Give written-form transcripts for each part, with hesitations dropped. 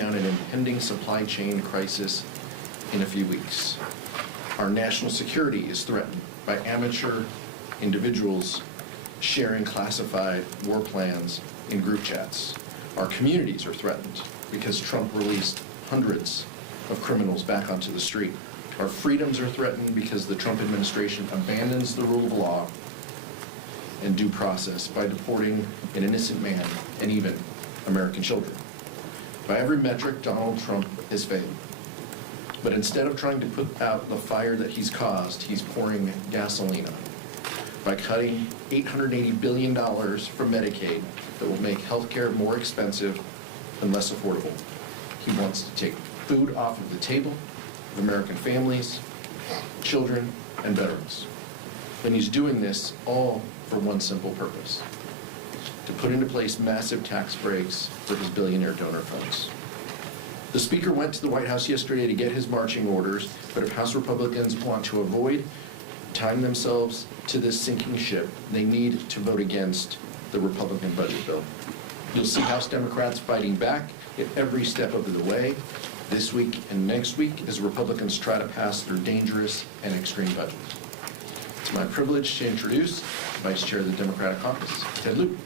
down an impending supply chain crisis in a few weeks. Our national security is threatened by amateur individuals sharing classified war plans in group chats. Our communities are threatened because Trump released hundreds of criminals back onto the street. Our freedoms are threatened because the Trump administration abandons the rule of law and due process by deporting an innocent man and even American children. By every metric, Donald Trump has failed. But instead of trying to put out the fire that he's caused, he's pouring gasoline on it by cutting $880 billion from Medicaid that will make healthcare more expensive and less affordable. He wants to take food off of the table of American families, children, and veterans. And he's doing this all for one simple purpose: to put into place massive tax breaks for his billionaire donor funds. The Speaker went to the White House yesterday to get his marching orders, but if House Republicans want to avoid tying themselves to this sinking ship, they need to vote against the Republican budget bill. You'll see House Democrats fighting back at every step of the way this week and next week as Republicans try to pass their dangerous and extreme budget. It's my privilege to introduce Vice Chair of the Democratic Caucus, Ted Lieu.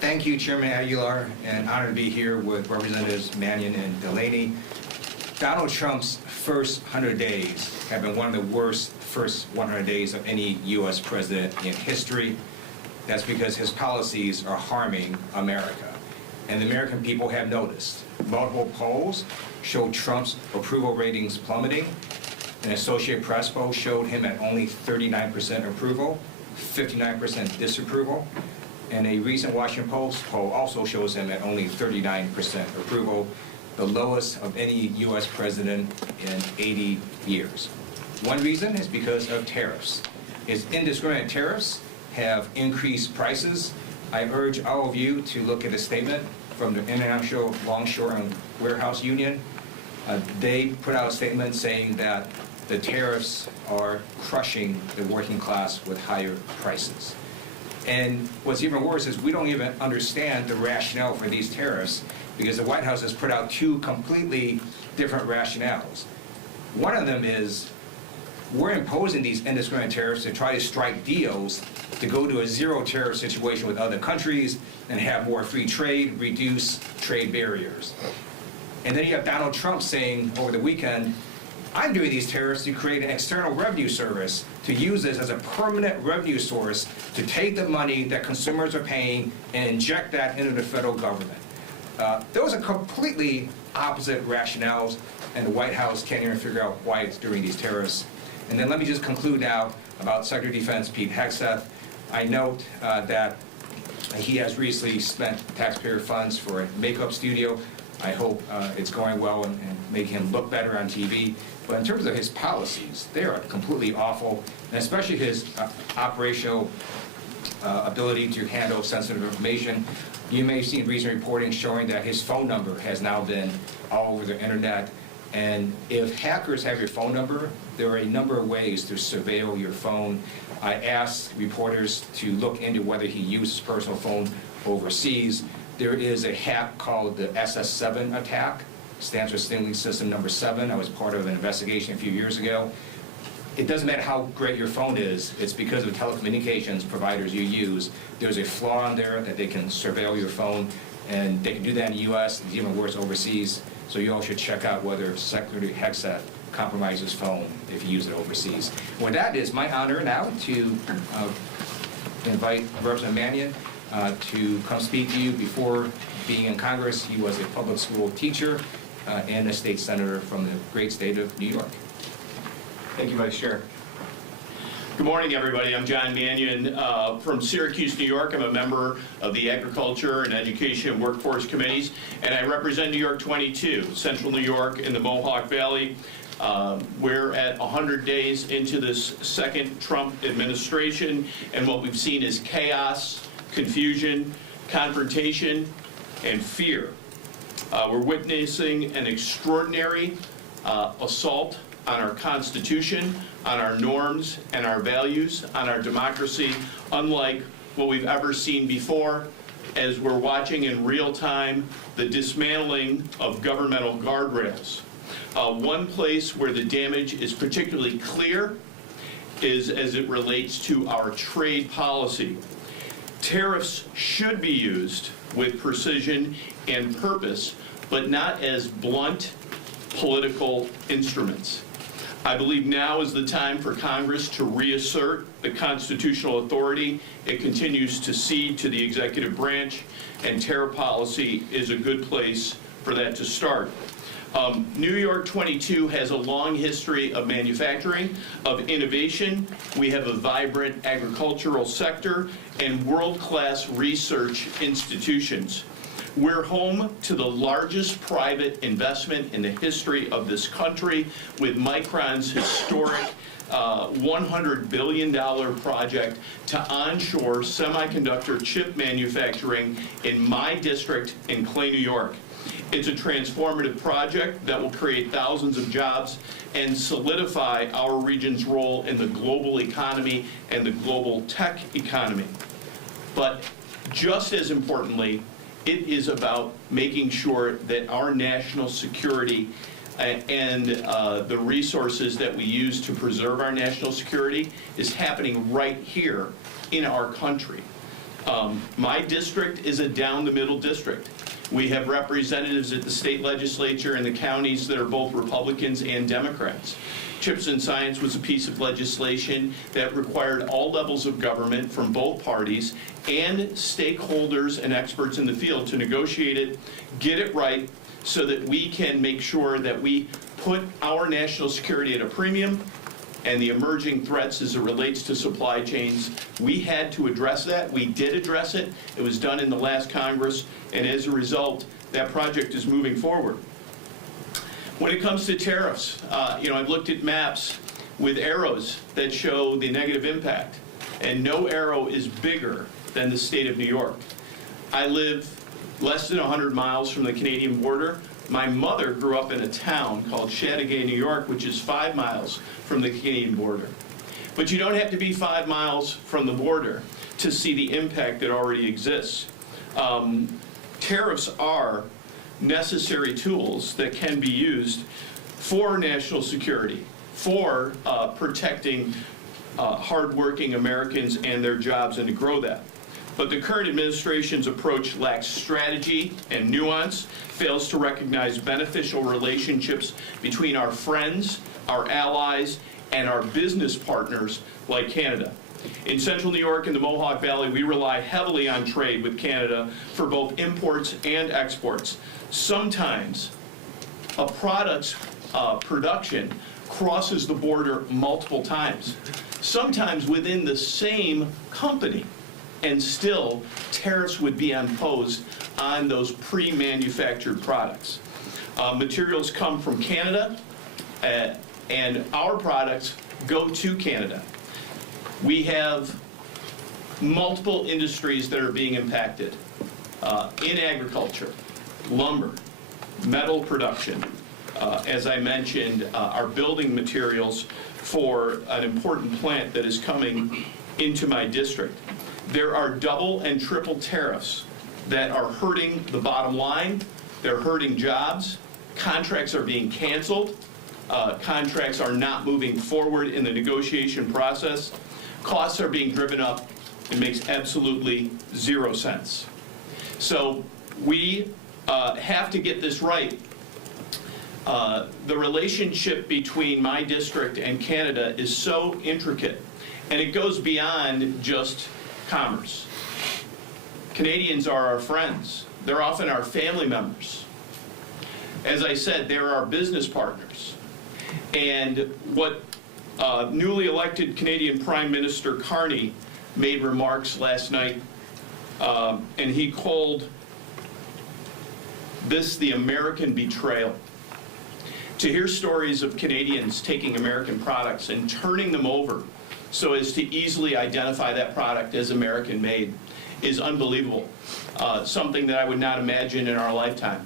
Thank you, Chairman Aguilar, and honored to be here with Representatives Mannion and Delaney. Donald Trump's first 100 days have been one of the worst first 100 days of any U.S. president in history. That's because his policies are harming America, and the American people have noticed. Multiple polls show Trump's approval ratings plummeting. An Associated Press poll showed him at only 39% approval, 59% disapproval. And a recent Washington Post poll also shows him at only 39% approval, the lowest of any U.S. president in 80 years. One reason is because of tariffs. His indiscriminate tariffs have increased prices. I urge all of you to look at a statement from the International Longshore and Warehouse Union. They put out a statement saying that the tariffs are crushing the working class with higher prices. And what's even worse is we don't even understand the rationale for these tariffs, because the White House has put out two completely different rationales. One of them is we're imposing these indiscriminate tariffs to try to strike deals to go to a zero tariff situation with other countries and have more free trade, reduce trade barriers. And then you have Donald Trump saying over the weekend, I'm doing these tariffs to create an external revenue service, to use this as a permanent revenue source to take the money that consumers are paying and inject that into the federal government. Those are completely opposite rationales, and the White House can't even figure out why it's doing these tariffs. And then let me just conclude now about Secretary of Defense Pete Hegseth. I note that he has recently spent taxpayer funds for a makeup studio. I hope it's going well and making him look better on TV. But in terms of his policies, they are completely awful, and especially his operational ability to handle sensitive information. You may have seen recent reporting showing that his phone number has now been all over the internet. And if hackers have your phone number, there are a number of ways to surveil your phone. I asked reporters to look into whether he used his personal phone overseas. There is a hack called the SS7 attack. Stands for Signaling System Number 7. I was part of an investigation a few years ago. It doesn't matter how great your phone is, it's because of the telecommunications providers you use. There's a flaw in there that they can surveil your phone, and they can do that in the U.S., it's even worse overseas. So you all should check out whether Secretary Hegseth compromised his phone if you use it overseas. With that, it's my honor now to invite Representative Mannion to come speak to you. Before being in Congress, he was a public school teacher and a state senator from the great state of New York. Thank you, Vice Chair. Good morning, everybody. I'm John Mannion from Syracuse, New York. I'm a member of the Agriculture and Education and Workforce Committees, and I represent New York 22, Central New York and the Mohawk Valley. We're at 100 days into this second Trump administration, and what we've seen is chaos, confusion, confrontation, and fear. We're witnessing an extraordinary assault on our Constitution, on our norms and our values, on our democracy, unlike what we've ever seen before. as we're watching in real time the dismantling of governmental guardrails. One place where the damage is particularly clear is as it relates to our trade policy. Tariffs should be used with precision and purpose, but not as blunt political instruments. I believe now is the time for Congress to reassert the constitutional authority it continues to cede to the executive branch, and tariff policy is a good place for that to start. New York 22 has a long history of manufacturing, of innovation. We have a vibrant agricultural sector and world-class research institutions. We're home to the largest private investment in the history of this country with Micron's historic $100 billion project to onshore semiconductor chip manufacturing in my district in Clay, New York. It's a transformative project that will create thousands of jobs and solidify our region's role in the global economy and the global tech economy. But just as importantly, it is about making sure that our national security and the resources that we use to preserve our national security is happening right here in our country. My district is a down-the-middle district. We have representatives at the state legislature and the counties that are both Republicans and Democrats. CHIPS and Science was a piece of legislation that required all levels of government from both parties and stakeholders and experts in the field to negotiate it, get it right, so that we can make sure that we put our national security at a premium and the emerging threats as it relates to supply chains. We had to address that. We did address it. It was done in the last Congress, and as a result, that project is moving forward. When it comes to tariffs, I've looked at maps with arrows that show the negative impact, and no arrow is bigger than the state of New York. I live less than 100 miles from the Canadian border. My mother grew up in a town called Chateauguay, New York, which is 5 miles from the Canadian border. But you don't have to be 5 miles from the border to see the impact that already exists. Tariffs are necessary tools that can be used for national security, for protecting hardworking Americans and their jobs, and to grow that. But the current administration's approach lacks strategy and nuance, fails to recognize beneficial relationships between our friends, our allies, and our business partners like Canada. In Central New York and the Mohawk Valley, we rely heavily on trade with Canada for both imports and exports. Sometimes a product's production crosses the border multiple times, sometimes within the same company, and still tariffs would be imposed on those pre-manufactured products. Materials come from Canada, and our products go to Canada. We have multiple industries that are being impacted in agriculture, lumber, metal production, as I mentioned, our building materials for an important plant that is coming into my district. There are double and triple tariffs that are hurting the bottom line. They're hurting jobs. Contracts are being canceled. Contracts are not moving forward in the negotiation process. Costs are being driven up. It makes absolutely zero sense. So we have to get this right. The relationship between my district and Canada is so intricate, and it goes beyond just commerce. Canadians are our friends. They're often our family members. As I said, they're our business partners. And what newly elected Canadian Prime Minister Carney made remarks last night, and he called this the American betrayal. To hear stories of Canadians taking American products and turning them over so as to easily identify that product as American-made is unbelievable, something that I would not imagine in our lifetime.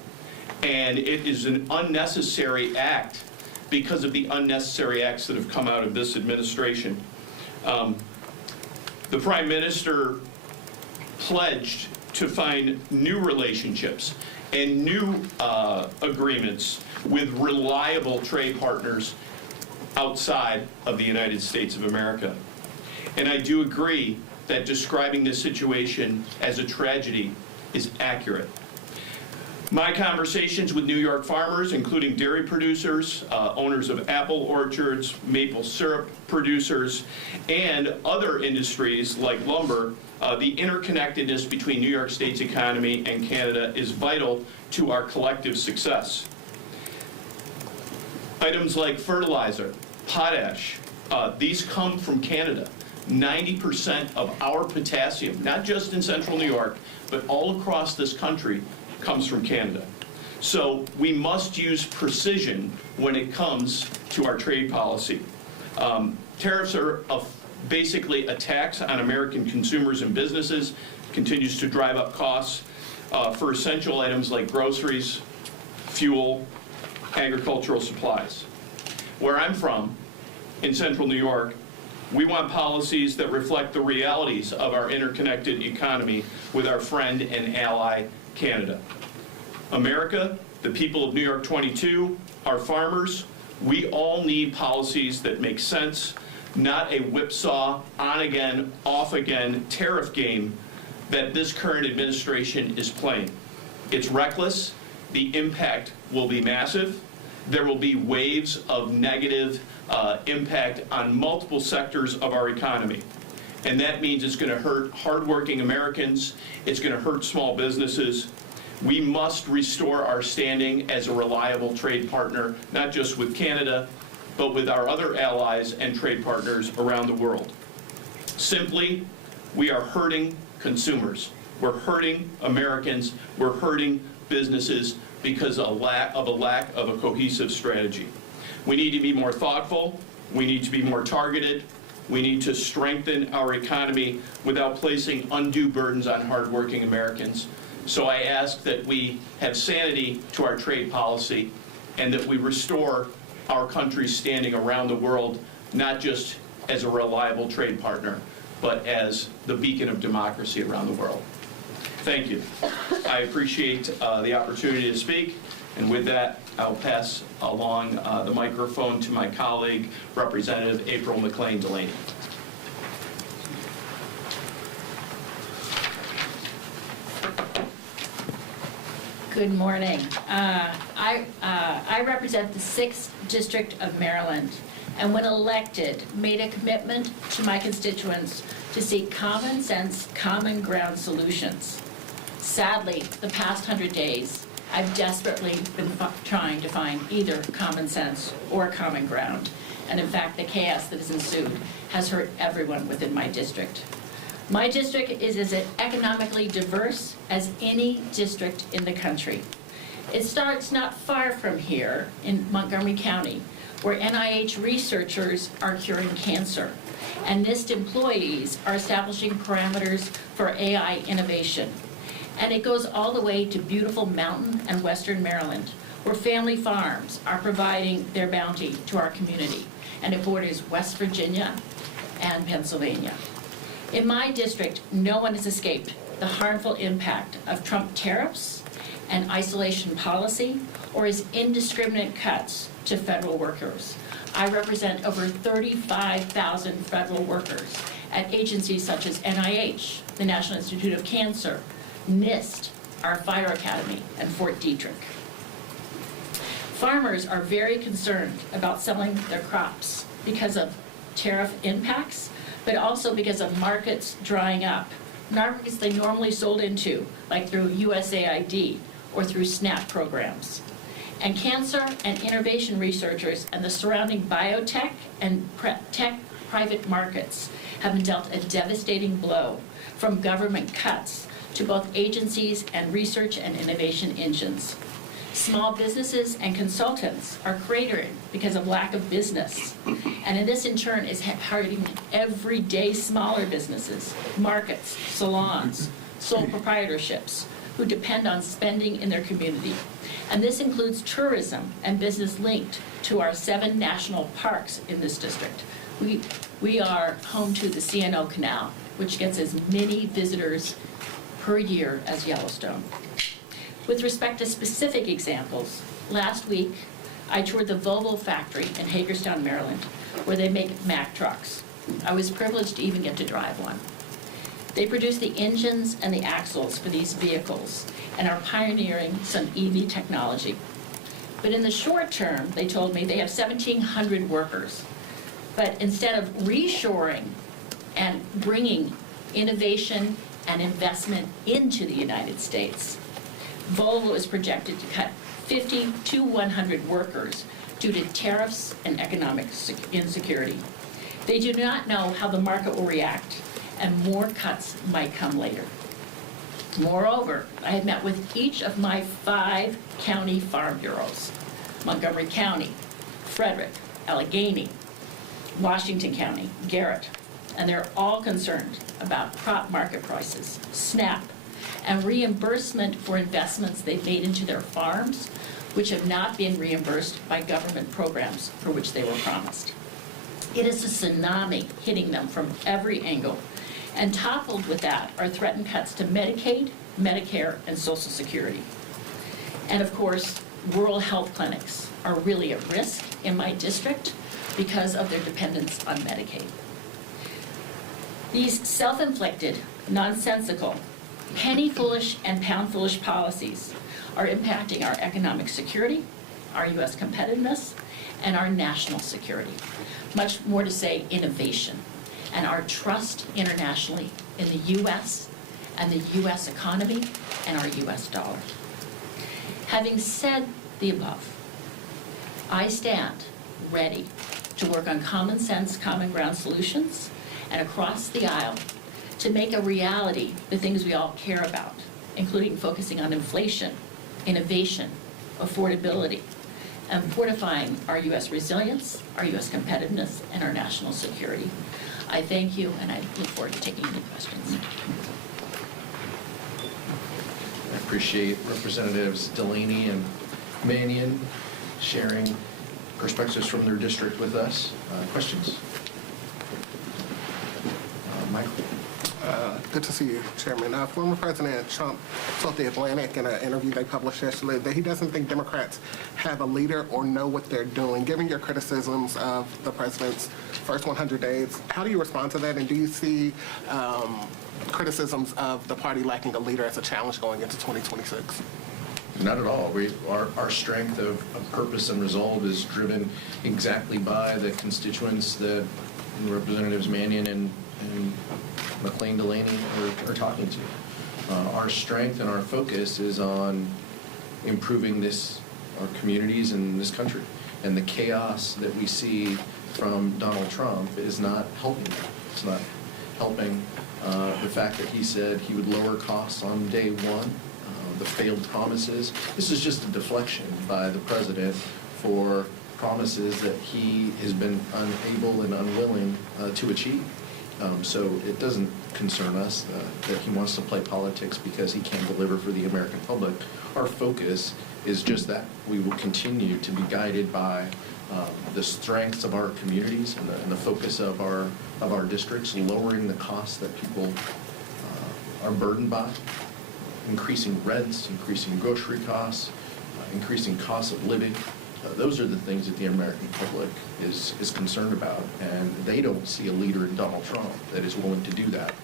And it is an unnecessary act because of the unnecessary acts that have come out of this administration. The Prime Minister pledged to find new relationships and new agreements with reliable trade partners outside of the United States of America. And I do agree that describing this situation as a tragedy is accurate. My conversations with New York farmers, including dairy producers, owners of apple orchards, maple syrup producers, and other industries like lumber, the interconnectedness between New York State's economy and Canada is vital to our collective success. Items like fertilizer, potash, these come from Canada. 90% of our potassium, not just in central New York, but all across this country, comes from Canada. So we must use precision when it comes to our trade policy. Tariffs are basically a tax on American consumers and businesses, continues to drive up costs for essential items like groceries, fuel, agricultural supplies. Where I'm from, in central New York, we want policies that reflect the realities of our interconnected economy with our friend and ally, Canada. America, the people of New York 22, our farmers, we all need policies that make sense, not a whipsaw, on again, off again tariff game that this current administration is playing. It's reckless. The impact will be massive. There will be waves of negative impact on multiple sectors of our economy. And that means it's going to hurt hardworking Americans. It's going to hurt small businesses. We must restore our standing as a reliable trade partner, not just with Canada, but with our other allies and trade partners around the world. Simply, we are hurting consumers. We're hurting Americans. We're hurting businesses because of a lack of a cohesive strategy. We need to be more thoughtful. We need to be more targeted. We need to strengthen our economy without placing undue burdens on hardworking Americans. So I ask that we have sanity to our trade policy and that we restore our country's standing around the world, not just as a reliable trade partner, but as the beacon of democracy around the world. Thank you. I appreciate the opportunity to speak, and with that, I'll pass along the microphone to my colleague, Representative April McLean Delaney. Good morning. I represent the 6th District of Maryland, and when elected, made a commitment to my constituents to seek common sense, common ground solutions. Sadly, the past 100 days, I've desperately been trying to find either common sense or common ground. And in fact, the chaos that has ensued has hurt everyone within my district. My district is as economically diverse as any district in the country. It starts not far from here in Montgomery County, where NIH researchers are curing cancer, and NIST employees are establishing parameters for AI innovation. And it goes all the way to beautiful Mountain and Western Maryland, where family farms are providing their bounty to our community, and it borders West Virginia and Pennsylvania. In my district, no one has escaped the harmful impact of Trump tariffs and isolation policy or his indiscriminate cuts to federal workers. I represent over 35,000 federal workers at agencies such as NIH, the National Institute of Cancer, NIST, our Fire Academy, and Fort Detrick. Farmers are very concerned about selling their crops because of tariff impacts, but also because of markets drying up. Markets they normally sold into, like through USAID or through SNAP programs. And cancer and innovation researchers and the surrounding biotech and tech private markets have been dealt a devastating blow from government cuts to both agencies and research and innovation engines. Small businesses and consultants are cratering because of lack of business. And this in turn is hurting everyday smaller businesses, markets, salons, sole proprietorships, who depend on spending in their community. And this includes tourism and business linked to our 7 national parks in this district. We are home to the C&O Canal, which gets as many visitors per year as Yellowstone. With respect to specific examples, last week I toured the Volvo factory in Hagerstown, Maryland, where they make Mack trucks. I was privileged to even get to drive one. They produce the engines and the axles for these vehicles and are pioneering some EV technology. But in the short term, they told me they have 1,700 workers. But instead of reshoring and bringing innovation and investment into the United States, Volvo is projected to cut 50 to 100 workers due to tariffs and economic insecurity. They do not know how the market will react, and more cuts might come later. Moreover, I have met with each of my 5 county farm bureaus: Montgomery County, Frederick, Allegheny, Washington County, Garrett, and they're all concerned about crop market prices, SNAP, and reimbursement for investments they've made into their farms, which have not been reimbursed by government programs for which they were promised. It is a tsunami hitting them from every angle, and toppled with that are threatened cuts to Medicaid, Medicare, and Social Security. And of course, rural health clinics are really at risk in my district because of their dependence on Medicaid. These self-inflicted, nonsensical, penny-foolish and pound-foolish policies are impacting our economic security, our U.S. competitiveness, and our national security. Much more to say, innovation, and our trust internationally in the U.S. and the U.S. economy and our U.S. dollar. Having said the above, I stand ready to work on common sense, common ground solutions, and across the aisle to make a reality the things we all care about, including focusing on inflation, innovation, affordability, and fortifying our U.S. resilience, our U.S. competitiveness, and our national security. I thank you, and I look forward to taking any questions. I appreciate Representatives Delaney and Mannion sharing perspectives from their district with us. Questions? Michael? Good to see you, Chairman. Former President Trump told The Atlantic in an interview they published yesterday that he doesn't think Democrats have a leader or know what they're doing. Given your criticisms of the president's first 100 days, how do you respond to that? And do you see criticisms of the party lacking a leader as a challenge going into 2026? Not at all. Our strength of purpose and resolve is driven exactly by the constituents that Representatives Mannion and McLean Delaney are talking to. Our strength and our focus is on improving our communities in this country. And the chaos that we see from Donald Trump is not helping that. It's not helping the fact that he said he would lower costs on day one, the failed promises. This is just a deflection by the president for promises that he has been unable and unwilling to achieve. So it doesn't concern us that he wants to play politics because he can't deliver for the American public. Our focus is just that. We will continue to be guided by the strengths of our communities and the focus of our districts, lowering the costs that people are burdened by, increasing rents, increasing grocery costs, increasing costs of living. Those are the things that the American public is concerned about, and they don't see a leader in Donald Trump that is willing to do that.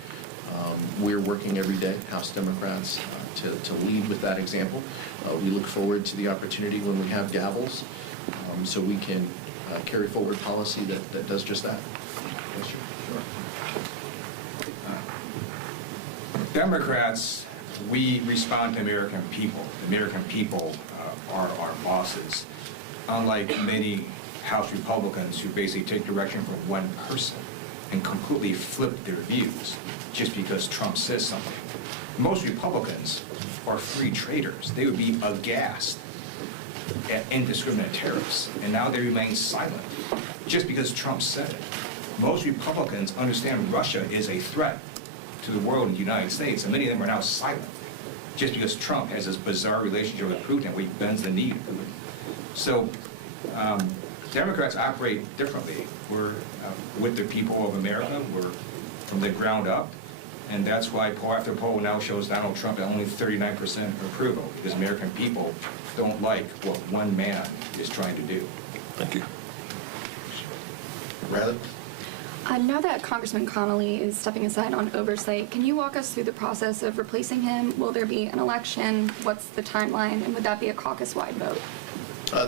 We're working every day, House Democrats, to lead with that example. We look forward to the opportunity when we have gavels so we can carry forward policy that does just that. Yes, sure. Democrats, we respond to American people. The American people are our bosses. Unlike many House Republicans who basically take direction from one person and completely flip their views just because Trump says something. Most Republicans are free traders. They would be aghast at indiscriminate tariffs, and now they remain silent just because Trump said it. Most Republicans understand Russia is a threat to the world and the United States, and many of them are now silent just because Trump has this bizarre relationship with Putin where he bends the knee to Putin. So Democrats operate differently. We're with the people of America. We're from the ground up. And that's why poll after poll now shows Donald Trump at only 39% approval, because American people don't like what one man is trying to do. Thank you. Riley? Now that Congressman Connolly is stepping aside on oversight, can you walk us through the process of replacing him? Will there be an election? What's the timeline? And would that be a caucus-wide vote?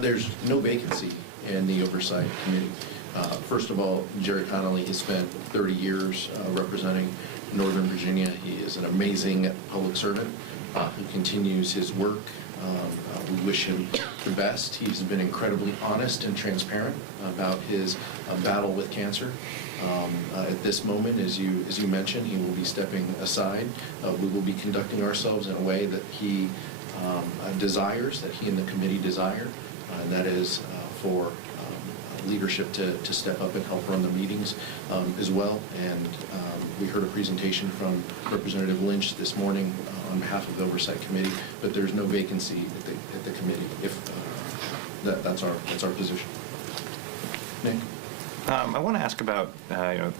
There's no vacancy in the Oversight Committee. First of all, Jerry Connolly has spent 30 years representing Northern Virginia. He is an amazing public servant who continues his work. We wish him the best. He's been incredibly honest and transparent about his battle with cancer. At this moment, as you mentioned, he will be stepping aside. We will be conducting ourselves in a way that he desires, that he and the committee desire, and that is for leadership to step up and help run the meetings as well. And we heard a presentation from Representative Lynch this morning on behalf of the Oversight Committee, but there's no vacancy at the committee. If that's our position. Nick? I want to ask about,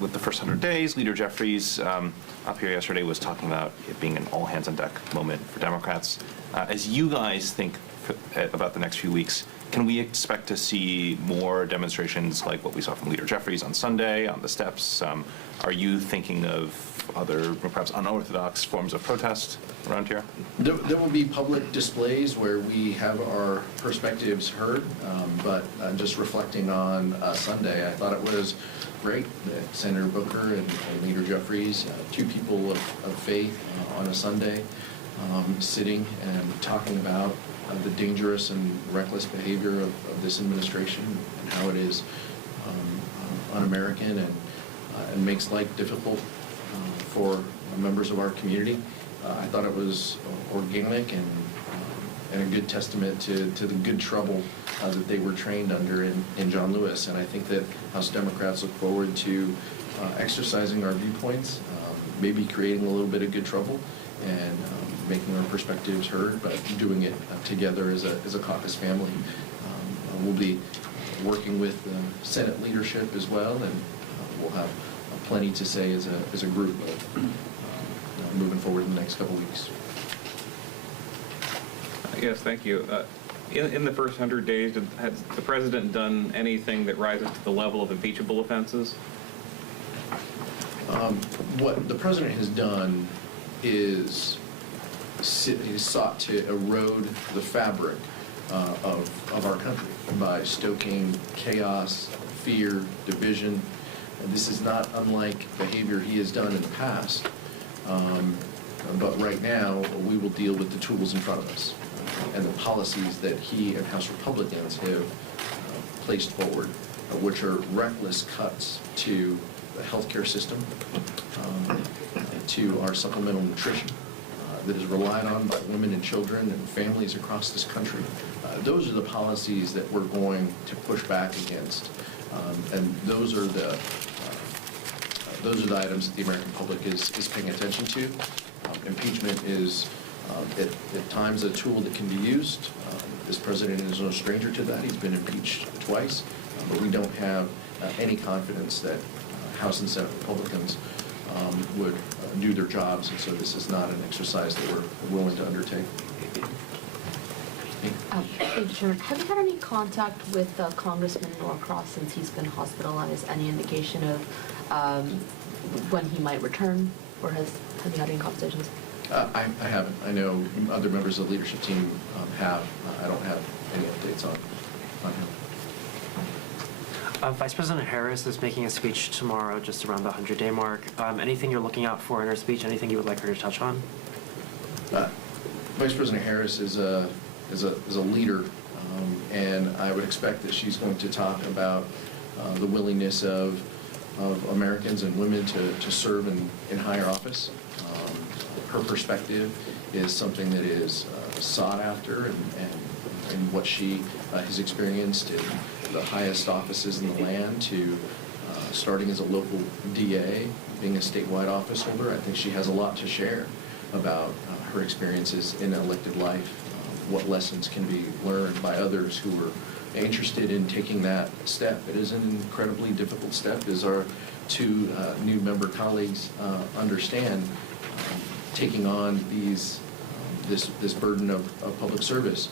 with the first 100 days, Leader Jeffries up here yesterday was talking about it being an all-hands-on-deck moment for Democrats. As you guys think about the next few weeks, can we expect to see more demonstrations like what we saw from Leader Jeffries on Sunday on the steps? Are you thinking of other, perhaps unorthodox forms of protest around here? There will be public displays where we have our perspectives heard, but just reflecting on Sunday, I thought it was great that Senator Booker and Leader Jeffries, two people of faith on a Sunday, sitting and talking about the dangerous and reckless behavior of this administration and how it is un-American and makes life difficult for members of our community. I thought it was organic and a good testament to the good trouble that they were trained under in John Lewis. And I think that House Democrats look forward to exercising our viewpoints, maybe creating a little bit of good trouble and making our perspectives heard, but doing it together as a caucus family. We'll be working with Senate leadership as well, and we'll have plenty to say as a group moving forward in the next couple weeks. Yes, thank you. In the first 100 days, has the president done anything that rises to the level of impeachable offenses? What the president has done is sought to erode the fabric of our country by stoking chaos, fear, division. And this is not unlike behavior he has done in the past. But right now, we will deal with the tools in front of us and the policies that he and House Republicans have placed forward, which are reckless cuts to the healthcare system, to our supplemental nutrition that is relied on by women and children and families across this country. Those are the policies that we're going to push back against, and those are the items that the American public is paying attention to. Impeachment is at times a tool that can be used. This president is no stranger to that. He's been impeached twice, but we don't have any confidence that House and Senate Republicans would do their jobs, and so this is not an exercise that we're willing to undertake. Thank you, Chairman. Have you had any contact with Congressman Norcross since he's been hospitalized? Any indication of when he might return, or have you had any conversations? I haven't. I know other members of the leadership team have. I don't have any updates on him. Vice President Harris is making a speech tomorrow just around the 100-day mark. Anything you're looking out for in her speech? Anything you would like her to touch on? Vice President Harris is a leader, and I would expect that she's going to talk about the willingness of Americans and women to serve in higher office. Her perspective is something that is sought after, and what she has experienced in the highest offices in the land to starting as a local DA, being a statewide office holder. I think she has a lot to share about her experiences in elected life, what lessons can be learned by others who are interested in taking that step. It is an incredibly difficult step, as our two new member colleagues understand, taking on this burden of public service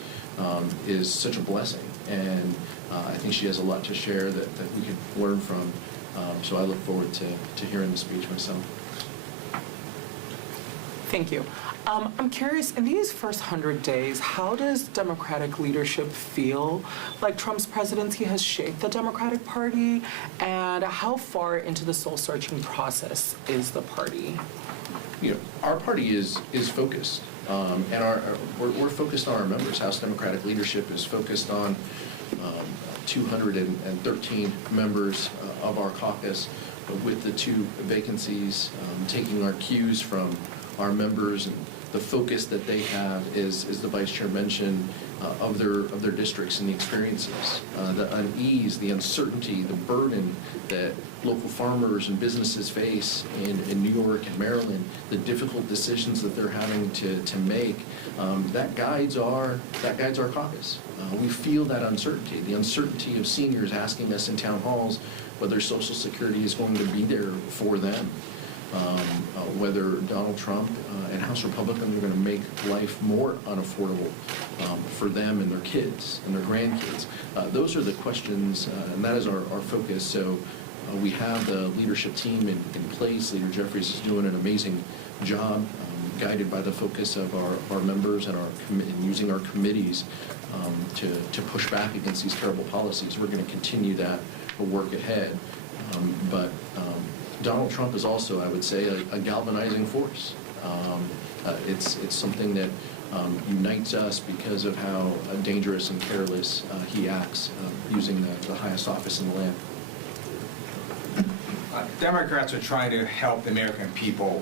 is such a blessing. And I think she has a lot to share that we can learn from. So I look forward to hearing the speech myself. Thank you. I'm curious, in these first 100 days, how does Democratic leadership feel like Trump's presidency has shaped the Democratic Party, and how far into the soul-searching process is the party? Our party is focused, and we're focused on our members. House Democratic leadership is focused on 213 members of our caucus, with the 2 vacancies, taking our cues from our members, and the focus that they have is the Vice Chair mentioned, of their districts and the experiences, the unease, the uncertainty, the burden that local farmers and businesses face in New York and Maryland, the difficult decisions that they're having to make. That guides our caucus. We feel that uncertainty, the uncertainty of seniors asking us in town halls whether Social Security is going to be there for them. Whether Donald Trump and House Republicans are going to make life more unaffordable for them and their kids and their grandkids. Those are the questions, and that is our focus. So we have the leadership team in place. Leader Jeffries is doing an amazing job, guided by the focus of our members and using our committees to push back against these terrible policies. We're going to continue that work ahead. But Donald Trump is also, I would say, a galvanizing force. It's something that unites us because of how dangerous and careless he acts, using the highest office in the land. Democrats are trying to help the American people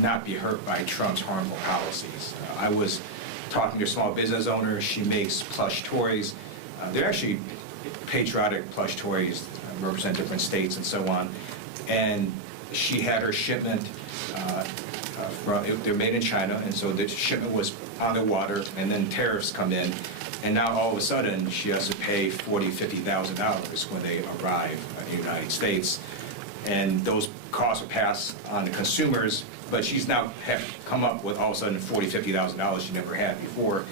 not be hurt by Trump's harmful policies. I was talking to a small business owner. She makes plush toys. They're actually patriotic plush toys, represent different states and so on. And she had her shipment, they're made in China, and so the shipment was on the water, and then tariffs come in, and now all of a sudden she has to pay $40,000, $50,000 when they arrive in the United States. And those costs are passed on to consumers, but she's now come up with all of a sudden $40,000, $50,000 she never had before.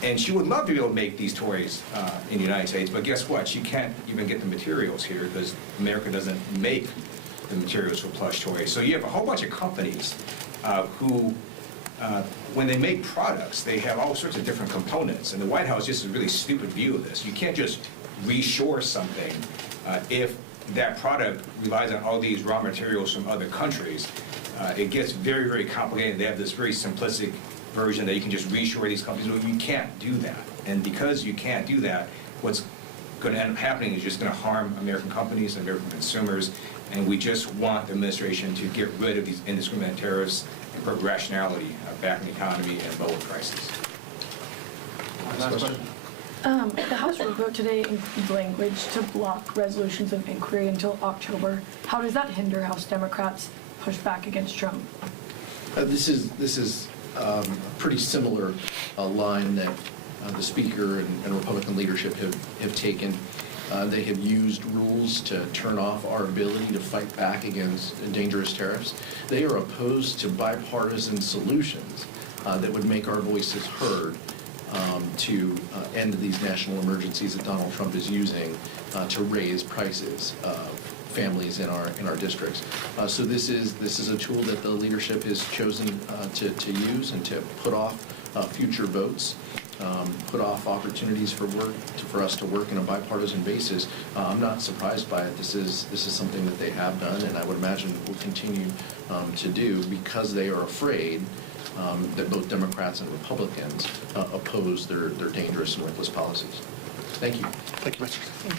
And she would love to be able to make these toys in the United States, but guess what? She can't even get the materials here because America doesn't make the materials for plush toys. So you have a whole bunch of companies who, when they make products, they have all sorts of different components. And the White House just has a really stupid view of this. You can't just reshore something if that product relies on all these raw materials from other countries. It gets very, very complicated. They have this very simplistic version that you can just reshore these companies. Well, you can't do that. And because you can't do that, what's going to end up happening is just going to harm American companies and American consumers. And we just want the administration to get rid of these indiscriminate tariffs and put rationality back in the economy and lower prices. Last question. The House will vote today includes language to block resolutions of inquiry until October. How does that hinder House Democrats push back against Trump? This is a pretty similar line that the Speaker and Republican leadership have taken. They have used rules to turn off our ability to fight back against dangerous tariffs. They are opposed to bipartisan solutions that would make our voices heard to end these national emergencies that Donald Trump is using to raise prices of families in our districts. So this is a tool that the leadership has chosen to use and to put off future votes, put off opportunities for us to work in a bipartisan basis. I'm not surprised by it. This is something that they have done, and I would imagine will continue to do because they are afraid that both Democrats and Republicans oppose their dangerous and reckless policies. Thank you. Thank you, Mr. Thank you.